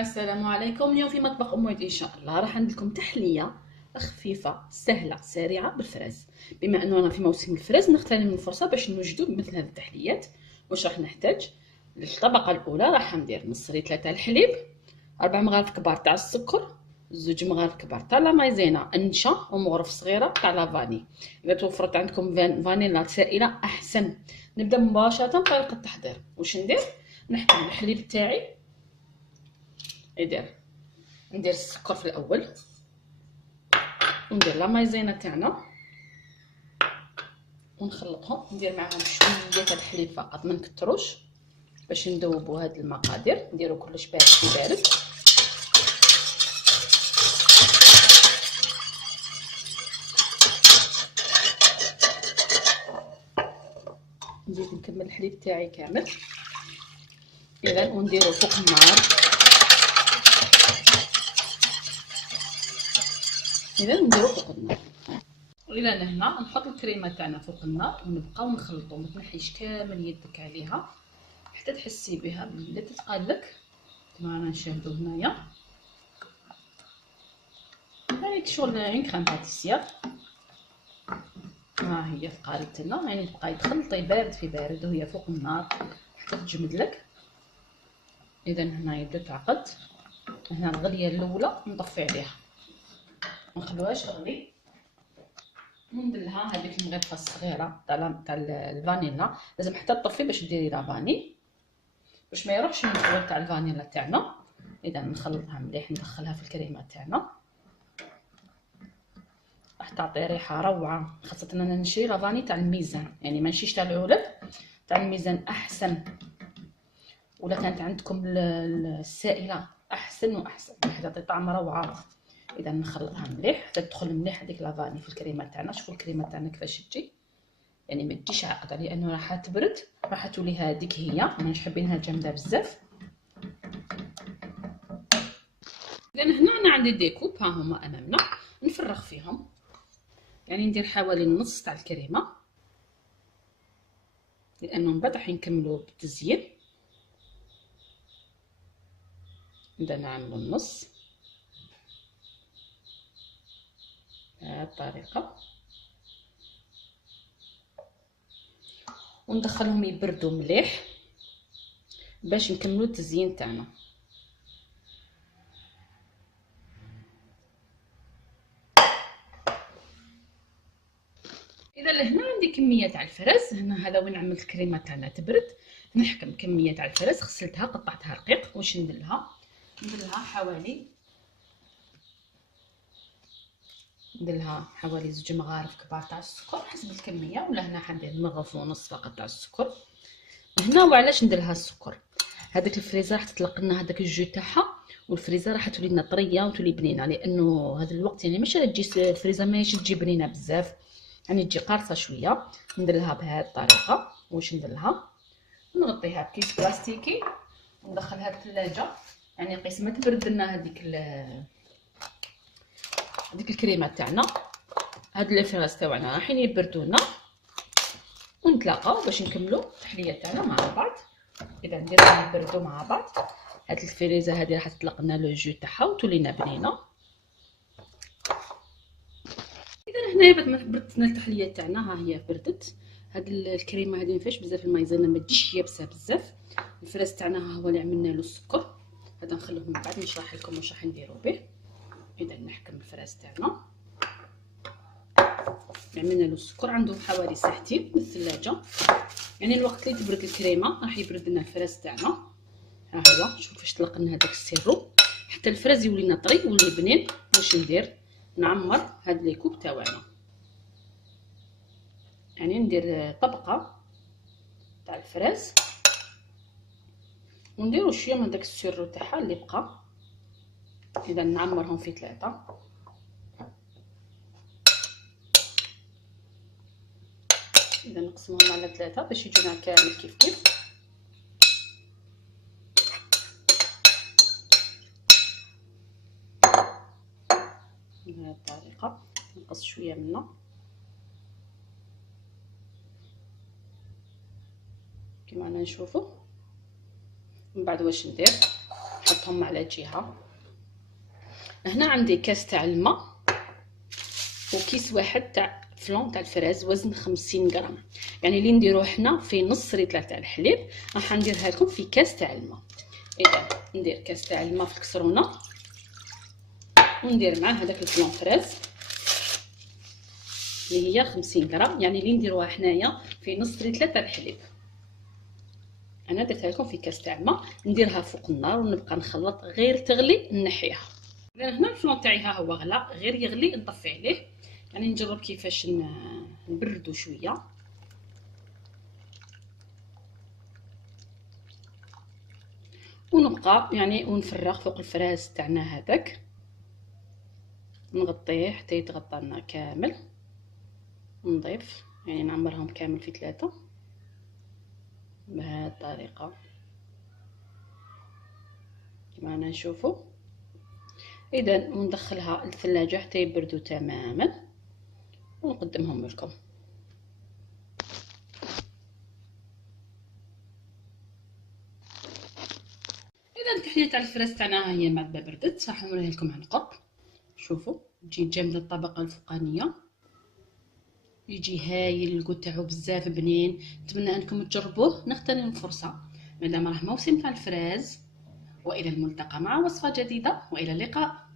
السلام عليكم. اليوم في مطبخ ام ان شاء الله راح ندير لكم تحليه خفيفه سهله سريعه بالفراز. بما اننا في موسم الفراز نغتنم الفرصه باش نوجدوا بمثل هذه التحليات. واش راح نحتاج؟ للطبقه الاولى راح ندير نص لتر تاع الحليب، 4 مغارف كبار تاع السكر، 2 مغارف كبار تاع لا مايزينا النشا، ومغرف صغيره تاع لا فاني. اذا توفرت عندكم فانيلا سائله احسن. نبدا مباشره بطريقه التحضير. واش ندير؟ نحكم الحليب تاعي، ندير السكر في الاول، وندير لا مايزينا تاعنا ونخلطهم. ندير معاهم شويه تاع الحليب فقط ما نكتروش باش نذوبوا هاد المقادير. نديرو كلش بارد في بارد. نزيد نكمل الحليب تاعي كامل اذا، ونديرو فوق النار. نديرو فوق النار الى لهنا. نحط الكريمه تاعنا فوق النار ونبقاو نخلطو. ما تنحيش كامل يدك عليها حتى تحسي بها بلي تتقالك. كما رانا نشاهدو هنايا هاي شغل عين كريم باتيسير. ها هي تقالت لنا، يعني تبقاي تخلطي بارد في بارد وهي فوق النار حتى تجمد لك. اذا هنا يبدا تعقد. هنا الغليه الاولى نطفي عليها ما نخلوهاش تغلي، وندير لها هذيك المغرفه الصغيره تاع الفانيلا. لازم حتى تطفي باش ديري لافاني باش ما يروحش المخلوط تاع الفانيلا تاعنا. اذا نخلطها مليح، ندخلها في الكريمه تاعنا، راح تعطي ريحه روعه. خاصه انا نشري لافاني تاع الميزان، يعني ما نشريش تاع العلب، تاع الميزان احسن. ولا كانت عندكم السائله احسن واحسن، راح تعطي طعم روعه. اذا نخلطها مليح حتى تدخل مليح هذيك لافاني في الكريمه تاعنا. شوفوا الكريمه تاعنا كيفاش تجي، يعني ما تجيش عاقده لانه راح تبرد، راح تولي هذيك هي مانيش حابينها جامده بزاف. لان هنا انا عندي ديكوب، ها هما امامنا، نفرغ فيهم. يعني ندير حوالي النص تاع الكريمه لانه من بعد راح نكملوا بالتزيين. نبدا نعملوا النص بهذه الطريقه وندخلهم يبردوا مليح باش نكملوا التزيين تاعنا. اذا لهنا عندي كميه تاع الفراس. هنا هذا وين عملت الكريمه تاعنا تبرد. نحكم كميه تاع الفراس، غسلتها قطعتها رقيق. واش ندير لها؟ ندير لها حوالي 2 مغارف كبار تاع السكر حسب الكميه، ولا هنا حندير مغرف ونص فقط تاع السكر. هنا وعلاش ندير لها السكر؟ هذاك الفريزه راح تطلق لنا هذاك الجو تاعها، والفريزه راح تولي لنا طريه وتولي بنينه. لانه هذا الوقت يعني ماشي تجي الفريزه ماهيش تجي بنينه بزاف، يعني تجي قارصه شويه. ندير لها بهذه الطريقه. واش ندير لها؟ نغطيها بكيس بلاستيكي وندخلها الثلاجه. يعني قيس ما تبرد لنا هذيك الكريمه تاعنا. هاد الفراس تاعنا راحين يبردوا لنا، ونتلاقاو باش نكملوا التحليه تاعنا مع بعض. اذا نديروهم يبردوا مع بعض. هاد الفريزه هذه راح تطلق لنا لو جو تاعها وتولي لنا بنينه. اذا هنايا بعد ما بردت لنا التحليه تاعنا، ها هي بردت. هاد الكريمه هذه ما فيهاش بزاف المايزينا، ما تجيش يابسه بزاف. الفراس تاعنا ها هو اللي عملنا له السكر. هذا نخلوه من بعد نشرح لكم واش راح نديروا به. اذا نحكم الفراس تاعنا، عملنا له السكر، عنده حوالي ساعتين من الثلاجه. يعني الوقت اللي تبرد الكريمه راح يبرد لنا الفراس تاعنا. ها هو شوف كيفاش طلق لنا هذاك السيرو حتى الفراز يولي لنا طري ويولي بنين. واش ندير؟ نعمر هاد لي كوب تاعنا، يعني ندير طبقه تاع الفراز ونديرو شويه من داك السيرو تاعها اللي بقى. اذا نعمرهم في 3. اذا نقسمهم على 3 باش يجونا كامل كيف كيف. بهذه الطريقه نقص شويه منه كما رانا نشوفوا. من بعد واش ندير؟ نحطهم على جهه. هنا عندي كاس تاع الماء وكيس واحد تاع فلون تاع الفراز وزن 50 غرام. يعني اللي نديروه حنا في نص ريطله تاع الحليب راح نديرها لكم في كاس تاع الماء. اذا ندير كاس تاع الماء في الكسرونه وندير معاه هذاك الفلون فراز اللي هي 50 غرام، يعني اللي نديروها حنايا في نص ريطله تاع الحليب. انا درتها لكم في كاس تاع الماء، نديرها فوق النار ونبقى نخلط غير تغلي نحيها. اذا هنا الفلون تاعي ها هو غلا، غير يغلي نطفي عليه. يعني نجرب كيفاش نبردو شويه. ونبقى يعني ونفرغ فوق الفراز تاعنا هذاك، نغطيه حتى يتغطى لنا كامل. نضيف يعني نعمرهم كامل في 3 بهذه الطريقه كما نشوفوا. اذا وندخلها للثلاجه حتى يبردوا تماما ونقدمهم لكم. اذا التحليه تاع الفراس تاعنا هي بعد ما بردت راح نوريها لكم عن قرب. شوفوا تجي جامده الطبقه الفوقانيه، يجي هايل، الكود تاعو بزاف بنين. نتمنى انكم تجربوه. نغتنم الفرصه مادام راه موسم تاع الفراز، والى الملتقى مع وصفه جديده والى اللقاء.